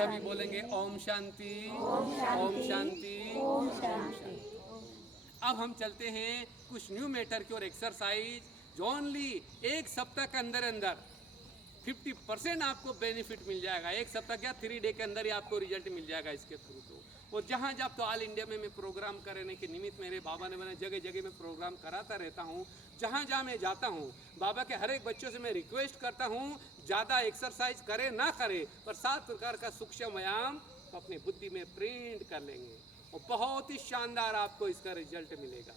सभी बोलेंगे ओम शांति, ओम शांति, ओम शांति। अब हम चलते हैं कुछ न्यू मैटर की और एक्सरसाइज जो ओनली एक सप्ताह के अंदर अंदर 50% आपको बेनिफिट मिल जाएगा। एक सप्ताह क्या 3 डे के अंदर ही आपको रिजल्ट मिल जाएगा इसके थ्रू। तो और जहाँ जब तो ऑल इंडिया में मैं प्रोग्राम करने के निमित्त मेरे बाबा ने मैंने जगह जगह में प्रोग्राम कराता रहता हूँ। जहाँ जहाँ मैं जाता हूँ बाबा के हर एक बच्चों से मैं रिक्वेस्ट करता हूँ ज़्यादा एक्सरसाइज करे ना करे पर 7 प्रकार का सूक्ष्म व्यायाम अपनी बुद्धि में प्रिंट कर लेंगे और बहुत ही शानदार आपको इसका रिजल्ट मिलेगा।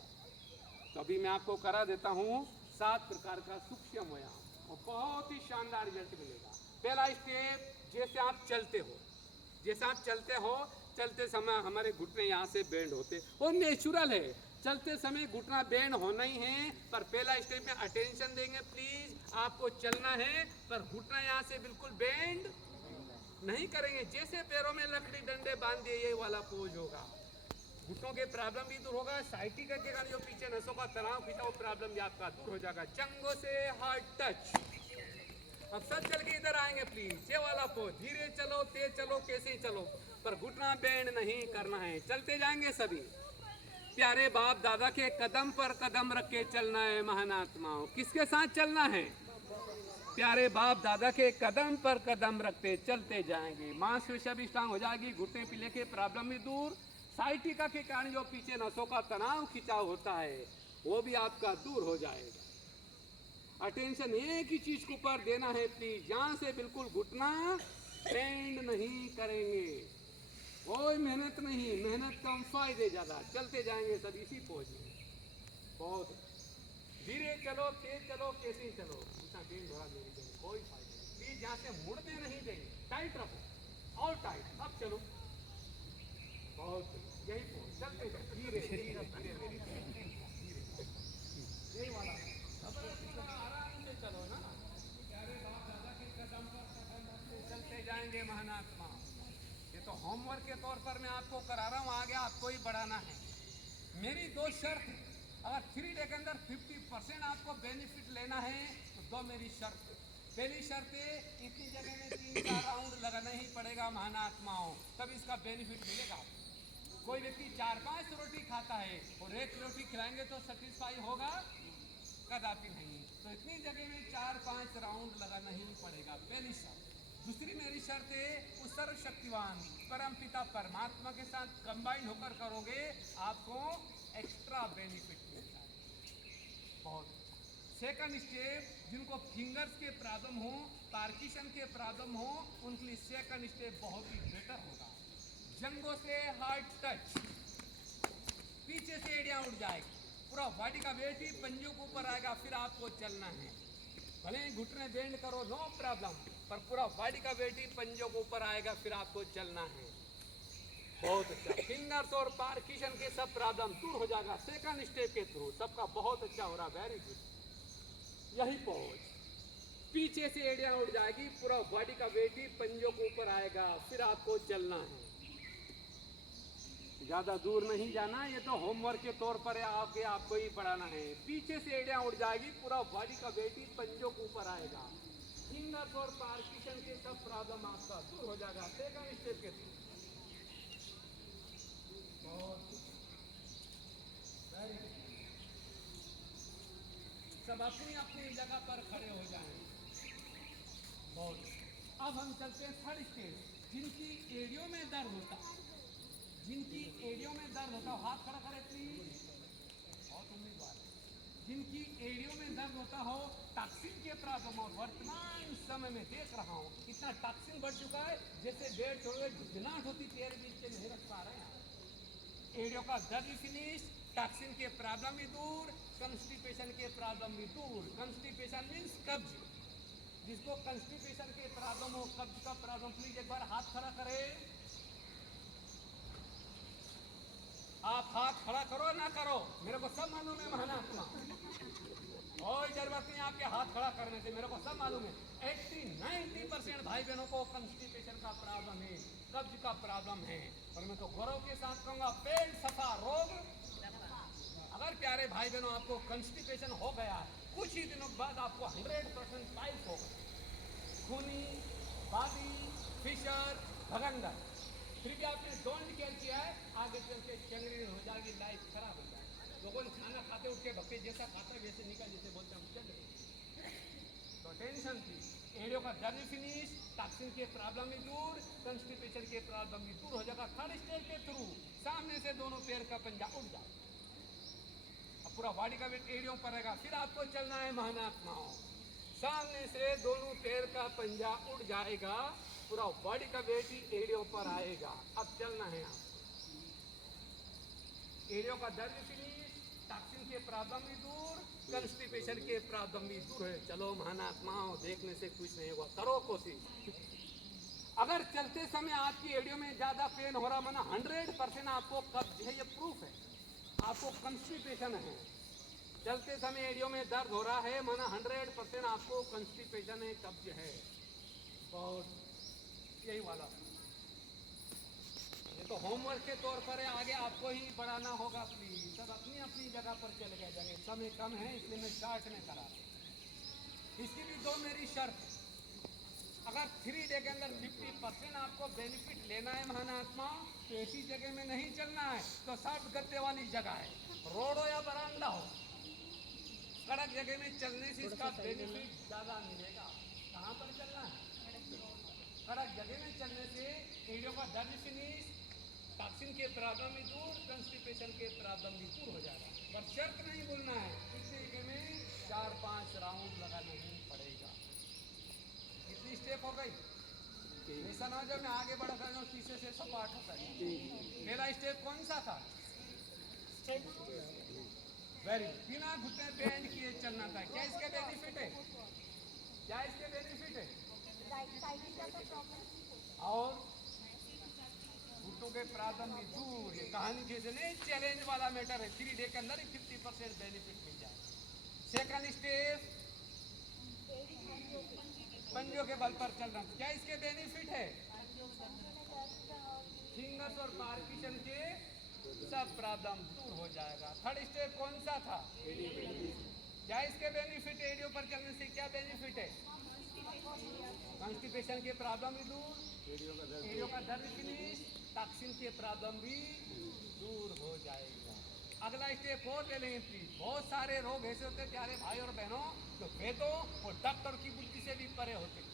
तो अभी मैं आपको करा देता हूँ 7 प्रकार का सूक्ष्म व्यायाम और बहुत ही शानदार रिजल्ट मिलेगा। पहला स्टेप, जैसे आप चलते हो, जैसे आप चलते हो, चलते समय हमारे घुटने यहाँ से बेंड होते वो नेचुरल है। चलते समय घुटना बेंड होना ही है पर पहला स्टेप में अटेंशन देंगे प्लीज। आपको चलना है पर घुटना यहाँ से बिल्कुल बेंड नहीं करेंगे। जैसे पैरों में लकड़ी डंडे बांध दिए ये वाला पोज होगा। घुटनों के प्रॉब्लम भी दूर होगा। साइटिका के कारण जो पीछे नसों का तनाव खींचा वो प्रॉब्लम भी आपका दूर हो जाएगा। चंगों से हार्ट टच। अब सब चल के इधर आएंगे प्लीज। ये वाला पोज, धीरे चलो तेज चलो कैसे ही चलो पर घुटना बेंड नहीं करना है। चलते जाएंगे सभी। प्यारे बाप दादा के कदम पर कदम रख के चलना है महानात्माओं। किसके साथ चलना है? प्यारे बाप दादा के कदम पर कदम रखते चलते जाएंगे। मांसपेशियां भी स्ट्रांग हो जाएगी। घुटने पीले के प्रॉब्लम भी दूर। साइटिका के कारण जो पीछे नसों का तनाव खिंचाव होता है वो भी आपका दूर हो जाएगा। अटेंशन एक ही चीज के ऊपर देना है प्लीज। यहां से बिल्कुल घुटना बेंड नहीं करेंगे। कोई मेहनत नहीं, मेहनत कम फायदे ज्यादा। चलते जाएंगे सब इसी पोज में। बहुत धीरे चलो तेज चलो कैसे ही चलो। इतना बेंड हो रहा मेरी बेंड कोई फायदा नहीं। प्लीज यहाँ से मुड़ने नहीं देंगे। टाइट रखो और टाइट। अब चलो बहुत यही पोज। चलते जाओ धीरे धीरे धीरे धीरे यही वाला आराम से चलो ना। प्यारे बाप दादा के कदम पर कदम रखते चलते जाएंगे महानात्मा। ये तो होमवर्क के तौर पर मैं आपको करा रहा हूँ। आगे आपको ही बढ़ाना है। मेरी 2 शर्त, अगर 3 डे के अंदर 50% आपको बेनिफिट लेना है तो 2 मेरी शर्त। पहली शर्त है इतनी जगह में 3-4 राउंड लगाना ही पड़ेगा महानात्माओं, तब इसका बेनिफिट मिलेगा। कोई व्यक्ति 4-5 रोटी खाता है और 1 रोटी खिलाएंगे तो सेटिस्फाई होगा? कदापि नहीं। तो इतनी जगह में 4-5 राउंड लगाना ही पड़ेगा, पहली शर्त। दूसरी मेरी शर्त है उस सर्वशक्तिवान परम पिता परमात्मा के साथ कंबाइन होकर करोगे आपको एक्स्ट्रा बेनिफिट मिलता है। बहुत सेकंड स्टेप, जिनको फिंगर्स के प्रॉब्लम हो, पार्किंसन के प्रॉब्लम हो, उनके लिए सेकंड स्टेप बहुत ही बेटर होगा। जंगों से हार्ट टच। पीछे से एड़ियां उठ जाएगी, पूरा बॉडी का वेट ही पंजों के ऊपर आएगा। फिर आपको चलना है। भले ही घुटने बेंड करो नो प्रॉब्लम पर पूरा बॉडी का वेट ही पंजों के ऊपर आएगा। फिर आपको चलना है। बहुत अच्छा। फिंगर्स और पार्किंसन के सब प्रॉब्लम दूर हो जाएगा सेकंड स्टेप के थ्रू। सबका बहुत अच्छा हो रहा, वेरी गुड। यही पोज। पीछे से एड़ियां उड़ जाएगी, पूरा बॉडी का वेट ही पंजों के ऊपर आएगा। फिर आपको चलना है। ज्यादा दूर नहीं जाना। ये तो होमवर्क के तौर पर आके आपको ही पढ़ाना है। पीछे से एड़ियां उड़ जाएगी, पूरा बॉडी का वेट ही पंजों के ऊपर आएगा। फिंगर्स और पार्किंसन के सब प्रॉब्लम आपका दूर हो जाएगा सेकंड स्टेप के थ्रू। सब अपनी अपनी जगह पर खड़े हो जाएं। बहुत। अब हम चलते हैं थर्ड स्टेज। जिनकी एड़ियों में दर्द होता, जिनकी एड़ियों में दर्द होता, हाथ खड़ा करें प्लीज। बहुत उम्मीदवार है। जिनकी एड़ियों में दर्द होता हो, टॉक्सिन के प्रॉब्लम हो, वर्तमान समय में देख रहा हूँ इतना टॉक्सिन बढ़ चुका है जैसे बेड छोड़ झुंझुनाहट होती पैर बीच के नहीं रख पा रहे हैं। एड़ियों का दर्द भी फिनिश, टॉक्सिन के प्रॉब्लम भी दूर, कंस्टिपेशन के प्रॉब्लम भी दूर। कंस्टिपेशन मीन्स कब्ज। जिसको कंस्टिपेशन के प्रॉब्लम हो, कब्ज का प्रॉब्लम, प्लीज एक बार हाथ खड़ा करें। आप हाथ खड़ा करो ना करो मेरे को सब मालूम है महानात्मा। कोई जरूरत नहीं आपके हाथ खड़ा करने से, मेरे को सब मालूम है। 80-90% भाई बहनों को कंस्टिपेशन का प्रॉब्लम है, कब्ज का प्रॉब्लम है। और मैं तो गौरव के साथ कहूंगा पेट सफा रोग। अगर प्यारे भाई बहनों आपको कंस्टिपेशन हो गया, कुछ ही दिनों बाद आपको 100% पाइल्स होगा। खूनी, बादी, फिशर, भगंदर, फिर भी आपने डोंट केयर किया है, आगे चल के चंगरी हो जाएगी, लाइफ खराब हो जाएगी। लोगों ने खाना खाते उठ के भक्ति जैसा खाता है वैसे निकल, जैसे बोलते हम चल रहे। तो टेंशन थी, एड़ियों का दर्द फिनिश, टॉक्सिन के प्रॉब्लम भी दूर, कंस्टिपेशन के प्रॉब्लम भी दूर हो जाएगा। थर्ड स्टेज के थ्रू सामने से दोनों पैर का पंजा उठ जाए, अब पूरा बॉडी का वेट एड़ियों पर रहेगा। फिर आपको चलना है महानात्माओं, सामने से दोनों पैर का पंजा उठ जाएगा, पूरा बॉडी का वेट ही एड़ियों पर आएगा। अब चलना है आपको, एड़ियों का दर्द फिनिश, टॉक्सिन के प्रॉब्लम भी दूर, कंस्टिपेशन के प्रॉब्लम भी दूर है। चलो महानात्माओं, देखने से कुछ नहीं होगा, करो कोशिश। अगर चलते समय आपकी एड़ियों में ज्यादा पेन हो रहा, माना 100% आपको कब्ज है, ये प्रूफ है। आपको कंस्टिपेशन है, चलते समय एड़ियों में दर्द हो रहा है, माना 100% आपको कंस्टिपेशन है, कब्ज है। और यही वाला ये तो होमवर्क के तौर पर है, आगे आपको ही बढ़ाना होगा। प्लीज सब अपनी अपनी जगह पर चले गए, जगह समय कम है इसलिए मैं शॉर्ट में करा। इसकी भी दो मेरी शर्त है, अगर 3 डे के अंदर 50% आपको बेनिफिट लेना है महानात्मा, तो ऐसी जगह में नहीं चलना है, तो साफ गद्दे वाली जगह है, रोड हो या बरामदा हो, कड़क जगह में चलने से इसका बेनिफिट ज्यादा मिलेगा। कहाँ पर चलना है? कड़क जगह में चलने से एड़ियों का दर्द फिनिश, टॉक्सिन के प्रॉब्लम भी दूर, कंस्टिपेशन के प्रॉब्लम भी दूर हो जाएगा। पर शर्त नहीं बोलना है, इस जगह में 4-5 राउंड लगाना ही पड़ेगा। कितनी स्टेप हो गई? ऐसा ना जब मैं आगे बढ़ रहा हूँ तीसरे से सपाट होता है। पहला स्टेप कौन सा था? वेरी गुड, बिना घुटने बेंड किए चलना था। क्या इसके बेनिफिट है? क्या इसके बेनिफिट है? और घुटनों के प्रॉब्लम भी दूर। ये कहानी जैसे नहीं, चैलेंज वाला मैटर है, 3 डे के अंदर ही 50% बेनिफिट मिल जाए। सेकंड स्टेप, पंजों के बल पर चलना। क्या इसके बेनिफिट है? फिंगर्स और पार्किशन के सब प्रॉब्लम दूर हो जाएगा। थर्ड स्टेप कौन सा था? क्या इसके बेनिफिट? एड़ियों पर चलने से क्या बेनिफिट है? कॉन्स्टिपेशन के प्रॉब्लम भी दूर, एड़ियों का दर्द फिनिश, टॉक्सिन के प्रॉब्लम भी दूर हो जाएगा। अगला स्टेप और ले लें प्लीज। बहुत सारे रोग ऐसे होते हैं प्यारे भाई और बहनों, जो वेदों और डॉक्टर की बुद्धि से भी परे होते हैं।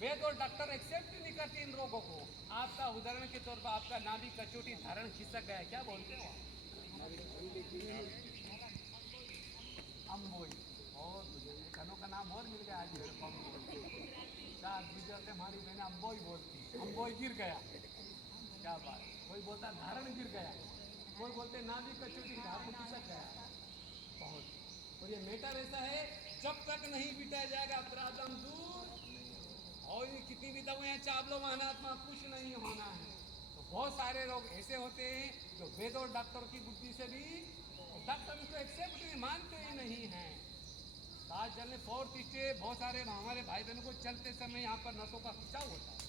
वेद और डॉक्टर एक्सेप्ट नहीं करते इन रोगों को। आपका उदाहरण के तौर पर आपका नाभि कचोटी धारण खिसक गया, क्या बोलते हो? अम्बोई। और कनों का नाम और मिल गया आज मेरे को। शायद गुजर से हमारी बहने अम्बोई बोलती, अम्बोई गिर गया। क्या बात, कोई बोलता धारण गिर गया, कोई बोलते नाभि कचोटी धारण खिसक गया। बहुत। और ये मैटर ऐसा है, जब तक नहीं बिता जाएगा प्रॉब्लम दूर, और कितनी भी दवाएं चाप लो महानात्मा, कुछ नहीं होना है। तो बहुत सारे लोग ऐसे होते हैं जो वेद और डॉक्टर की बुद्धि से भी, डॉक्टर उसको एक्सेप्ट नहीं मानते ही नहीं है। आज चलने फोर्थ स्टेप, बहुत सारे हमारे भाई बहनों को चलते समय यहाँ पर नसों का खिंचाव होता है।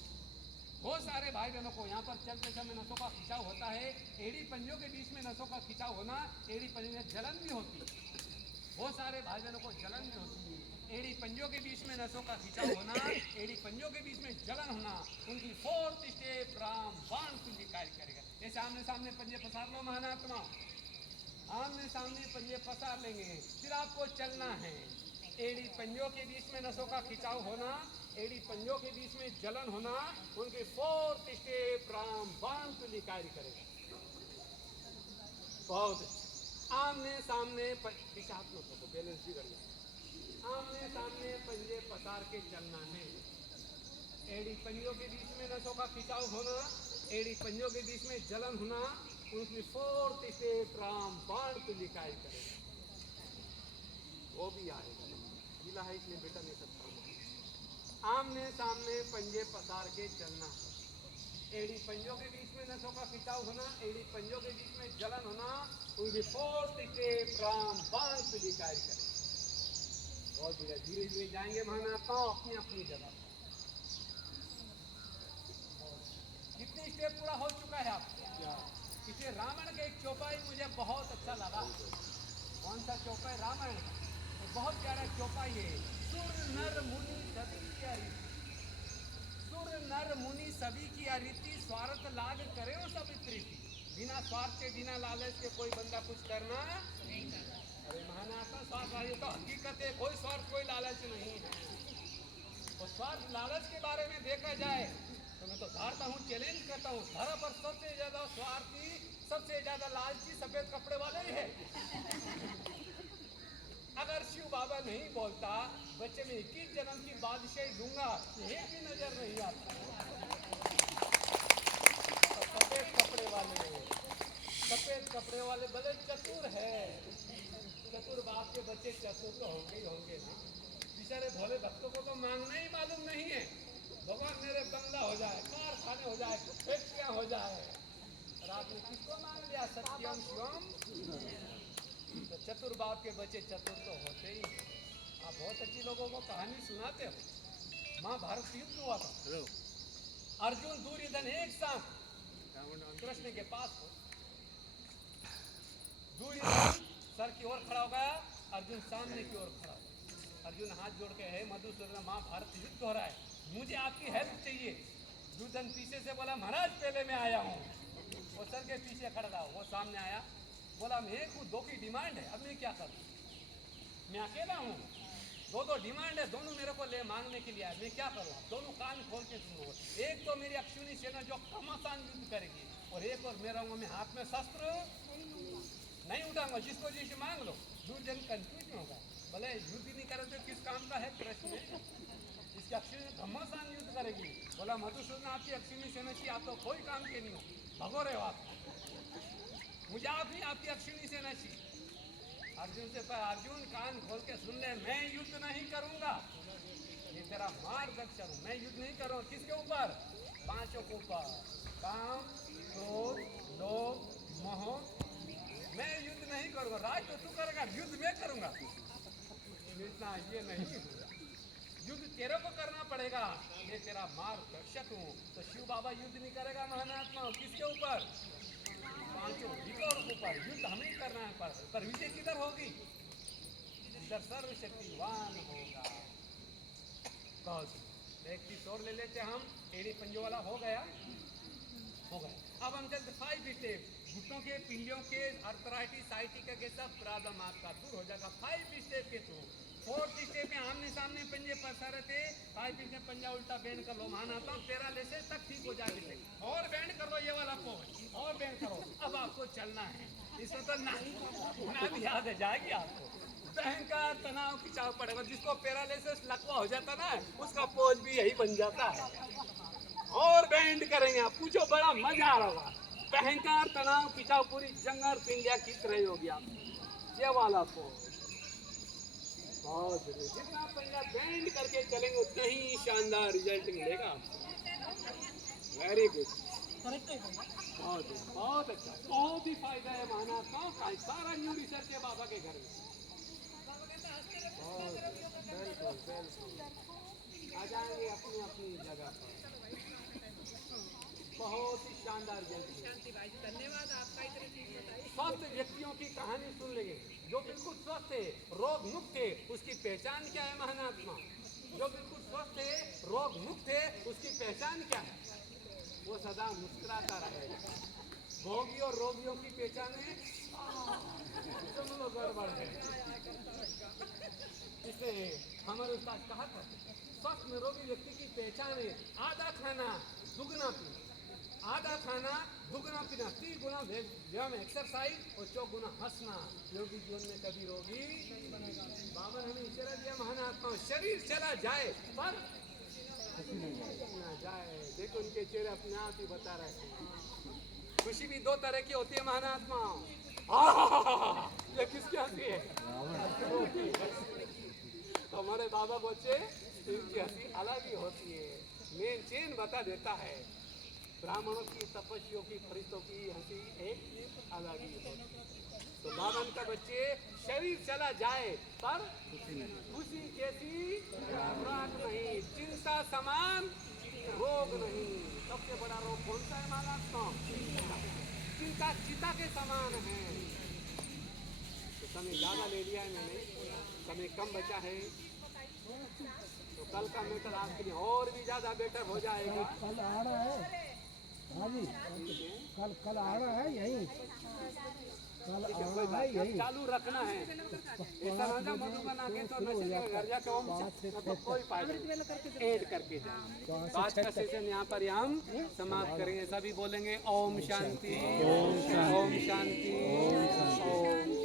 बहुत सारे भाई बहनों को यहाँ पर चलते समय नसों का खिंचाव होता है। एड़ी पंजों के बीच में नसों का खिंचाव होना, एड़ी पंजों में जलन भी होती है। बहुत सारे भाई बहनों को जलन भी होती है। एड़ी पंजों के बीच में नसों का खिंचाव होना, एड़ी पंजों के बीच में जलन होना, उनकी फोर्थ स्टेप राम बाण कुंजी कार्य करेगा। जैसे आमने सामने पंजे पसार लो महानात्मा, आमने सामने पंजे पसार लेंगे, फिर आपको चलना है। एड़ी पंजों के बीच में नसों का खिंचाव होना, एड़ी पंजों के बीच में जलन होना, उनकी फोर्थ स्टेप राम बाण कुंजी कार्य करेगा। बहुत आमने सामने दिशात्मक को बैलेंस बिगड़ जाए। आमने सामने पंजे पसार के चलना है। एड़ी पंजों के बीच में नसों का खिंचाव होना, एड़ी पंजों के बीच में जलन होना, उनकी फोर्थ स्टेप राम बाण को लिखाई करेगा। वो भी आएगा, गीला है इसलिए बेटा नहीं सकता। आमने सामने पंजे पसार के चलना, एड़ी पंजों के बीच में नसों का खिंचाव होना, एड़ी पंजों के बीच में जलन होना, उनकी फोर्थ स्टेप राम बाण को लिखाई करेगा। बहुत बढ़िया, धीरे धीरे जाएंगे महानात्मा अपनी अपनी जगह। कितनी स्टेप पूरा हो चुका है आपको? इसलिए रामायण का एक चौपाई मुझे बहुत अच्छा लगा। कौन सा चौपाई? रामायण का तो बहुत प्यारा चौपाई है। सुर नर मुनि सभी प्यारी, सुर नर मुनि सभी की अरीति स्वार्थ लाग करे हो सब प्रीति। बिना स्वार्थ के बिना लालच के कोई बंदा कुछ करना नहीं करता। अरे महानात्मा स्वार्थ ये तो हकीकत है, कोई स्वार्थ कोई लालच नहीं है। और स्वार्थ लालच के बारे में देखा जाए तो मैं तो धारता हूँ, चैलेंज करता हूँ, धरा पर सबसे ज्यादा स्वार्थी सबसे ज्यादा लालची सफेद कपड़े वाले ही है। अगर शिव बाबा नहीं बोलता बच्चे में 21 जन्म की बादशाही दूंगा, ये भी नजर नहीं आता। सफेद कपड़े वाले बड़े चतुर है। चतुर बाप के बच्चे चतुर तो होंगे ही होंगे ना। बेचारे भोले भक्तों को तो मांगना ही मालूम नहीं है। भगवान मेरे बंगला हो जाए, कारखाने हो जाए, फैक्ट्रियां हो जाए। रात में किसको मांग लिया? सत्यम शिवम। तो चतुर बाप के बच्चे चतुर तो होते ही। आप बहुत अच्छी लोगों को कहानी सुनाते हो। महाभारत युद्ध हुआ था, अर्जुन दुर्योधन एक साथ कृष्ण के पास हो। दुर्योधन सर की ओर खड़ा हो गया, अर्जुन सामने की ओर खड़ा हो। अर्जुन हाथ जोड़ के है मधुसूदन, महाभारत युद्ध हो रहा है, मुझे आपकी हेल्प चाहिए। दुर्योधन पीछे से बोला महाराज पहले मैं आया हूँ। वो सर के पीछे खड़ा था, वो सामने आया, बोला मैं एक हूँ, 2 की डिमांड है, अब मैं क्या करूँ? मैं अकेला हूँ, 2 डिमांड है, दोनों मेरे को ले मांगने के लिए आए, मैं क्या करूँ? दोनों कान खोल के सुनो। एक तो मेरी अक्षुणी सेना जो घमासान युद्ध करेगी, और एक और मैं रहूंगा, मैं हाथ में शस्त्र नहीं उठाऊंगा, जिसको जिसे मांग लो। दुर्जन कंफ्यूज होगा, बोले युद्ध नहीं करे तो किस काम का है कृष्ण? इसकी अक्षुणी घमासान युद्ध करेगी। बोला मधुसूदन आपकी अक्षुणी सेना की, आप तो कोई काम के नहीं हो, भगो रहे हो आप, मुझे आप ही आपकी अक्षुणी सेना चाहिए। अर्जुन से पर अर्जुन कान खोल के सुन ले, मैं युद्ध नहीं करूंगा, ये तेरा मार्गदर्शन हूं, मैं युद्ध नहीं करूंगा। किसके ऊपर? 5 के ऊपर, काम क्रोध लोभ मोह। मैं युद्ध नहीं करूंगा, राज तो तू करेगा, युद्ध मैं करूंगा। इतना ये नहीं होगा, युद्ध तेरे को करना पड़ेगा, मैं तेरा मार्गदर्शक हूँ। तो शिव बाबा युद्ध नहीं करेगा महानात्मा, किसके ऊपर? 5 विकार के ऊपर युद्ध हमें करना है। पर विजय किधर होगी? इधर सर्वशक्तिवान होगा। एक चीज और ले लेते हम, एड़ी पंजो वाला हो गया। अब हम चलते 5 स्टेप, घुटनों के पिंडियों के अर्थराइटिस साइटिका के सब प्रॉब्लम आपका दूर हो जाएगा 5 स्टेप के थ्रू। 4th स्टेप में आमने सामने पंजे पसारे थे, 5 स्टेप में पंजा उल्टा बैंड कर लो महानात्मा, 13 लेसे तक ठीक हो जाएगी। और बैंड कर लो ये वाला पोज, और बैंड करो। अब आपको चलना है, इसमें तो ना भी याद है जाएगी आपको। भयंकर तनाव खिंचाव पड़ेगा, जिसको पैरालिसिस लकवा हो जाता ना, उसका पोज भी यही बन जाता है। और बैंड करेंगे आप, पूछो बड़ा मजा आ रहा होगा। भयंकर तनाव खिंचाव, पूरी जंगर पिंडिया खींच रही होगी आप, ये वाला पोज। बहुत जितना पंजा बैंड करके चलेंगे उतना ही शानदार रिजल्ट मिलेगा आपको। वेरी गुड, बहुत अच्छा, बहुत ही फायदा है महानात्माओं का। सारा न्यू रिसर्च है बाबा के घर में। आ जाएंगे अपनी अपनी जगह पर। बहुत ही शानदार रिजल्ट। धन्यवाद आपका। इतनी चीज बताई, स्वस्थ व्यक्तियों की कहानी सुन लेंगे, जो बिल्कुल स्वस्थ है, रोग मुक्त है, उसकी पहचान क्या है महानात्मा? जो बिल्कुल स्वस्थ है, रोग मुक्त है, उसकी पहचान क्या है? वो सदा मुस्कुराता रहेगा। भोगी और रोगियों की पहचान है गड़बड़ है। इसे हमारे उस्ताद कहा था, स्वस्थ निरोगी व्यक्ति की पहचान है आधा खाना दुगना पीना, आधा खाना दुगना पीना, 3 गुना व्यायाम एक्सरसाइज और 4 गुना हंसना। योगी जीवन में कभी रोगी नहीं बनेगा। बाबा हमें इशारा दिया महानात्मा, शरीर चला जाए पर ना जाए। देखो उनके चेहरे अपने आप ही बता रहे हैं। खुशी भी 2 तरह की होती है महानात्मा। ये किसकी हंसी है? हमारे बाबा बच्चे, इनकी हंसी अलग ही होती है। मेन चेन बता देता है। ब्राह्मणों की, तपस्वियों की, फरिश्तों की हंसी एक अलग ही होती है। तो बाबा का बच्चे शरीर चला जाए पर खुशी जैसी खुराक नहीं, चिंता समान रोग नहीं। सबसे बड़ा रोग कौन सा है महाराष्ट्र? चिंता चिता के समान है। तो समय ज्यादा ले लिया है मैंने, समय कम बचा है, तो कल का मैटर आपके लिए और भी ज्यादा बेटर हो जाएगा। जी कल कल आना है यहीं, कल ठीक है, कोई आना है बात नहीं, यहीं। चालू रखना है। ऐसा ना ना मधुबन आके तो नशे के घर जाके ओम मतलब कोई पार्ट ऐड करके जाए। तो आज का सेशन यहाँ पर हम समाप्त करेंगे। सभी बोलेंगे ओम शांति, ओम शांति, ओम शांति, ओम शांति।